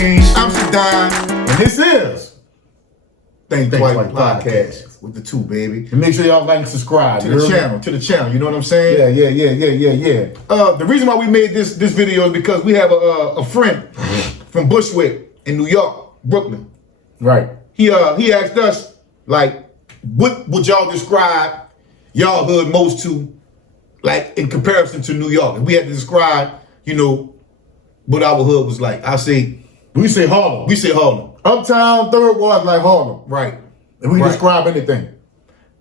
Queens, Amsterdam, and this is Think Twice Podcast with the two, baby. And make sure y'all like and subscribe to the channel. You know what I'm saying? Yeah. The reason why we made this video is because we have a friend from Bushwick in New York, Brooklyn. Right. He asked us, like, what would y'all describe y'all hood most to, like, in comparison to New York? And we had to describe, you know, what our hood was like. We say Harlem. We say Harlem. Uptown, Third Ward, like Harlem. Right. And we can describe anything.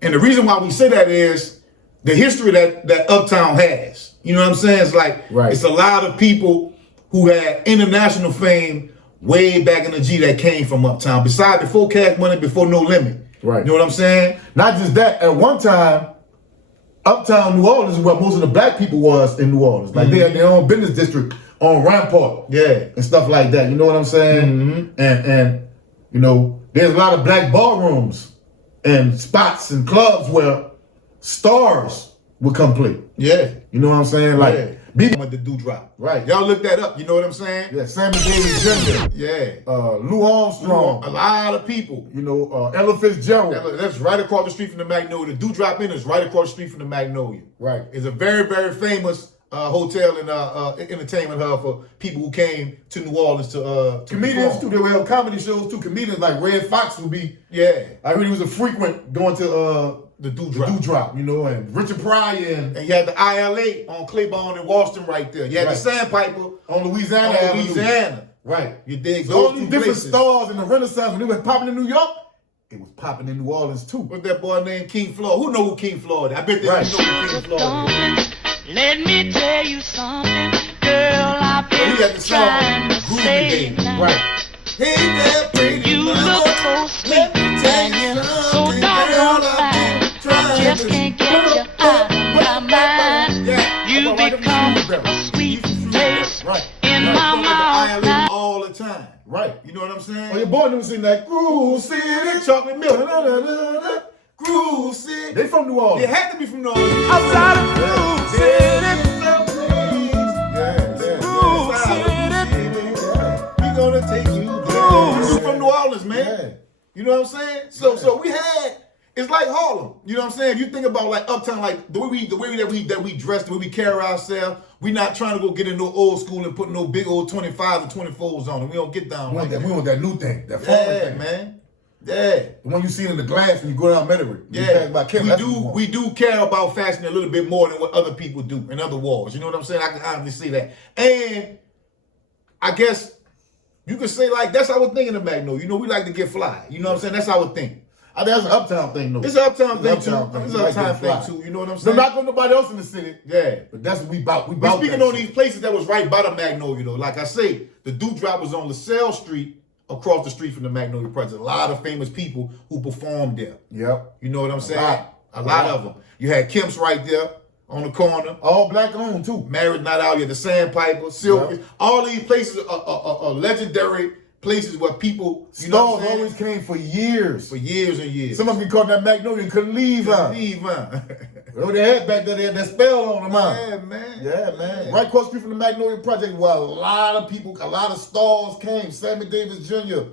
And the reason why we say that is the history that Uptown has. You know what I'm saying? It's like, It's a lot of people who had international fame way back in the G that came from Uptown. Besides, before Cash Money, before No Limit. Right. You know what I'm saying? Not just that, at one time, Uptown New Orleans is where most of the black people was in New Orleans. Like they had their own business district on Rampart. Yeah. And stuff like that. You know what I'm saying? And you know, there's a lot of black ballrooms and spots and clubs where stars would come play. Yeah. You know what I'm saying? Like with the Dewdrop. Right. Y'all look that up. You know what I'm saying? Yeah, Sammy Davis Jr. Yeah. Lou Armstrong. A lot of people. You know, Ella Fitzgerald. That's right across the street from the Magnolia. The Dewdrop Inn is right across the street from the Magnolia. Right. It's a very, very famous hotel and entertainment hub for people who came to New Orleans to comedians perform. too. They would have comedy shows too. Comedians like Red Fox would be. Yeah. I heard he was a frequent going to the Dewdrop. You know, and Richard Pryor and you had the ILA on Claiborne and Washington right there. You had the Sandpiper on Louisiana Avenue. Right. You dig? So all these different stars in the Renaissance when they were popping in New York, it was popping in New Orleans too. What's that boy named King Floyd? Who know who King Floyd is? I bet they know who King Floyd is. Let me tell you something, girl, I've been trying to say right. Hey there, pretty you look so sweet and you're so doggone fine. I just can't get you out of my mind. You become a sweet taste in my mouth now. All the time. Right. You know what I'm saying? Oh, your boy never seen that Groove City Chocolate Milk. Groove City. They from New Orleans. They had to be from New Orleans. Outside of Groove City. Groove City. We gonna take you there. You from New Orleans, man. Yeah. You know what I'm saying? So we had, it's like Harlem. You know what I'm saying? You think about like Uptown, like the way that we dress, the way we carry ourselves. We not trying to go get in no old school and put no big old 25s or 24s on it. We don't get down like that. We want that new thing, that foreign thing, man. Yeah. The one you see in the glass when you go down Metairie. Yeah. We do care about fashion a little bit more than what other people do in other wars. You know what I'm saying? I can honestly see that. And I guess you could say like that's our thing in the Magnolia. You know, we like to get fly. You know what I'm saying? That's our thing. I think that's an Uptown thing, though. It's an Uptown thing, too. It's an Uptown thing, too. You know what I'm saying? No knock on nobody else in the city. Yeah. But that's what we about. We speaking on these places that was right by the Magnolia, though. Like I say, the Dewdrop was on LaSalle Street, across the street from the Magnolia Project. A lot of famous people who performed there. Yep. You know what I'm saying? A lot of them. You had Kemp's right there on the corner. All black owned, too. Married Night Out, you had the Sandpiper, Silk. Yep. All these places are legendary places where people, you know what I'm saying? Always came for years. For years and years. Some of them be caught in that Magnolia and couldn't leave, huh? Oh, they had back there, they had that spell on them, huh? Yeah, man. Yeah, man. Right across the street from the Magnolia Project where a lot of people, a lot of stars came. Sammy Davis Jr.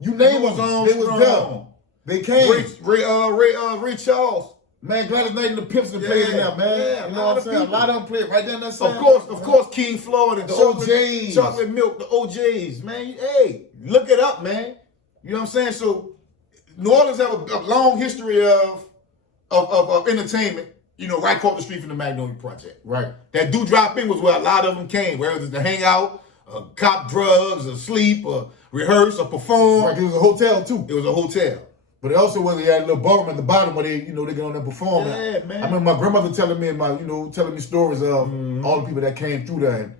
You name them, they was there. They came. Ray Charles. Man, Gladys Knight and the Pimps that played in there, man. Yeah, you know what I'm saying? A lot of them played right there in that same. Of course, King Floyd and the OJs. Chocolate Milk, the OJs, man. Hey, look it up, man. You know what I'm saying? So, New Orleans have a long history of entertainment, you know, right across the street from the Magnolia Project. Right. That Dewdrop Inn was where a lot of them came, whether it's to hang out, cop drugs, or sleep, or rehearse, or perform. Right, it was a hotel, too. It was a hotel. But it also was, they had a little ballroom at the bottom where they, you know, they get on there performing. Yeah, man. I remember my grandmother telling me telling me stories of all the people that came through there. And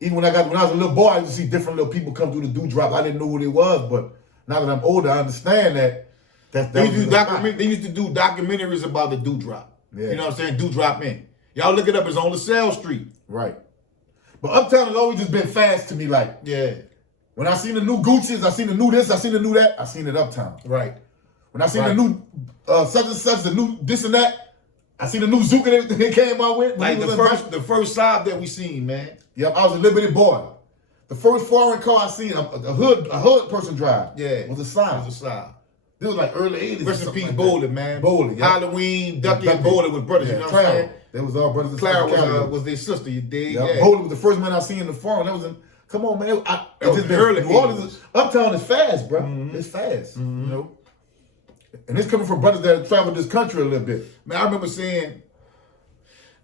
even when I was a little boy, I used to see different little people come through the Dewdrop. I didn't know who they was, but now that I'm older, I understand that. They used to do documentaries about the Dewdrop. Yeah. You know what I'm saying? Dewdrop Inn. Y'all look it up. It's on LaSalle Street. Right. But Uptown has always just been fast to me. Like, yeah. When I seen the new Gucci's, I seen the new this, I seen the new that, I seen it Uptown. Right. When I seen the new such and such, the new this and that, I seen the new Zuka that they came out with. Like the first side that we seen, man. Yep, I was a little bitty boy. The first foreign car I seen, a hood person drive. Yeah. Was a Saab. It was a Saab. This was like early 80s. Rest in peace, like Bowler, man. Bowler, yeah. Halloween, Ducky and Bowler was brothers, you know what I'm saying? They was all brothers and Clara was their sister, you dig? Yeah. Bowler was the first man I seen in the foreign. That was in, come on, man. It was early. New Orleans, Uptown is fast, bro. It's fast, you know? And it's coming from brothers that traveled this country a little bit. Man, I remember seeing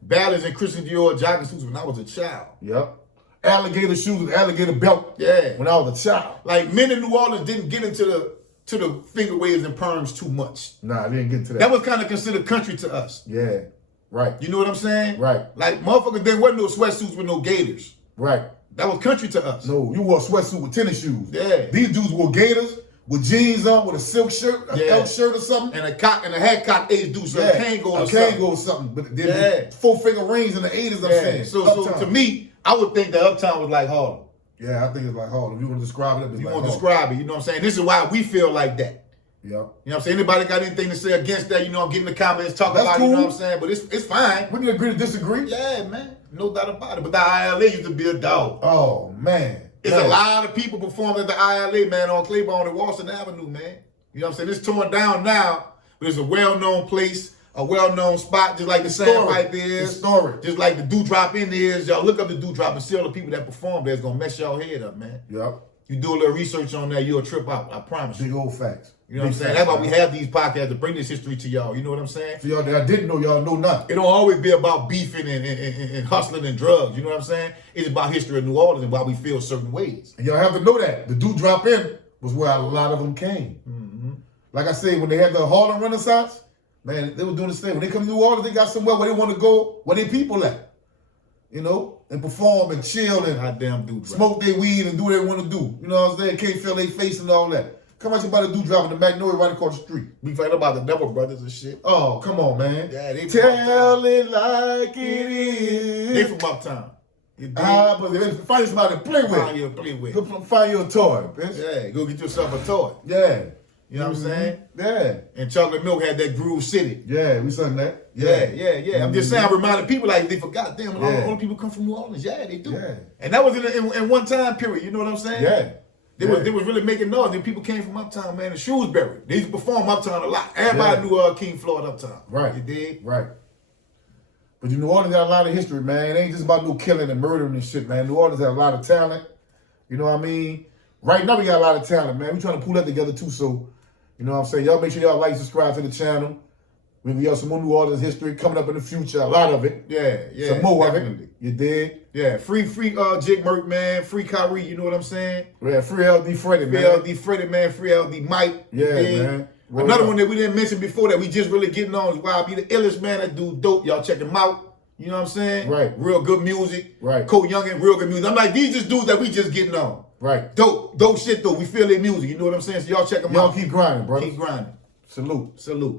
ballads and Christian Dior jogging suits when I was a child. Yep. Alligator shoes with alligator belt. Yeah. When I was a child. Like, men in New Orleans didn't get into the finger waves and perms too much. Nah, they didn't get to that. That was kind of considered country to us. Yeah. Right. You know what I'm saying? Right. Like, motherfuckers, there wasn't no sweatsuits with no gators. Right. That was country to us. No, you wore a sweatsuit with tennis shoes. Yeah. These dudes wore gators with jeans on, with a silk shirt, a elk shirt or something. And a hat cock age dude, so a cane go or something. But then 4-finger rings in the 80s, I'm saying. So to me, I would think that Uptown was like Harlem. Yeah, I think it's like Harlem. If you want to describe it, you want to describe it, you know what I'm saying? This is why we feel like that. Yeah. You know what I'm saying? Anybody got anything to say against that, you know, get in the comments, talk about cool. it, you know what I'm saying? But it's fine. We can agree to disagree. Yeah, man. No doubt about it. But the ILA used to be a dog. Oh, man. It's a lot of people performing at the ILA, man, on Claiborne and Walston Avenue, man. You know what I'm saying? It's torn down now, but it's a well-known place, a well-known spot, just like the Sand Pipe is. Historic. Just like the Dewdrop in is. Y'all look up the Dewdrop and see all the people that perform there. It's going to mess y'all head up, man. Yep. You do a little research on that, you'll trip out. I promise you. Big old facts. You know what I'm saying? That's why we have these podcasts to bring this history to y'all. You know what I'm saying? So y'all that I didn't know, y'all know nothing. It don't always be about beefing and hustling and drugs. You know what I'm saying? It's about history of New Orleans and why we feel certain ways. And y'all have to know that. The Dewdrop in was where a lot of them came. Like I said, when they had the Harlem Renaissance, man, they were doing the same. When they come to New Orleans, they got somewhere where they want to go, where they people at. You know? And perform and chill and goddamn Dewdrop. Smoke their weed and do what they want to do. You know what I'm saying? Can't feel their face and all that. Come on, about the Dewdrop in the Magnolia right across the street. We fight about the Devil Brothers and shit. Oh, come on, man. Yeah, they tell it like it is. They from Uptown. But find somebody to play with. Find you to play with. Go find you a toy, bitch. Yeah, go get yourself a toy. Yeah. You know what I'm saying? Yeah. And Chocolate Milk had that Groove City. Yeah, we sung that. Yeah. I'm just saying, I'm reminding people like they forgot them. All the people come from New Orleans. Yeah, they do. Yeah. And that was in one time period. You know what I'm saying? Yeah. They was really making noise. Then people came from Uptown, man. And Shrewsbury. They used to perform Uptown a lot. Everybody knew King Floyd Uptown. Right. You dig? Right. But New Orleans got a lot of history, man. It ain't just about no killing and murdering and shit, man. New Orleans has a lot of talent. You know what I mean? Right now we got a lot of talent, man. We trying to pull that together too, so you know what I'm saying? Y'all make sure y'all like, subscribe to the channel. We got some more New Orleans history coming up in the future. A lot of it. Yeah. Some more definitely. of it. You dig? Yeah. Free Jake Merck, man. Free Kyrie, you know what I'm saying? Yeah, free LD Freddie, man. Free LD Freddie, man. Free LD Mike. Yeah, man. Another one that we didn't mention before that we just really getting on is Wild Be the illest, man. That dude dope. Y'all check him out. You know what I'm saying? Right. Real good music. Right. Cole Youngin, real good music. I'm like, these just dudes that we just getting on. Right. Dope shit though. We feel their music. You know what I'm saying? So y'all check them out. Y'all keep grinding, brother. Keep grinding. Salute. Salute.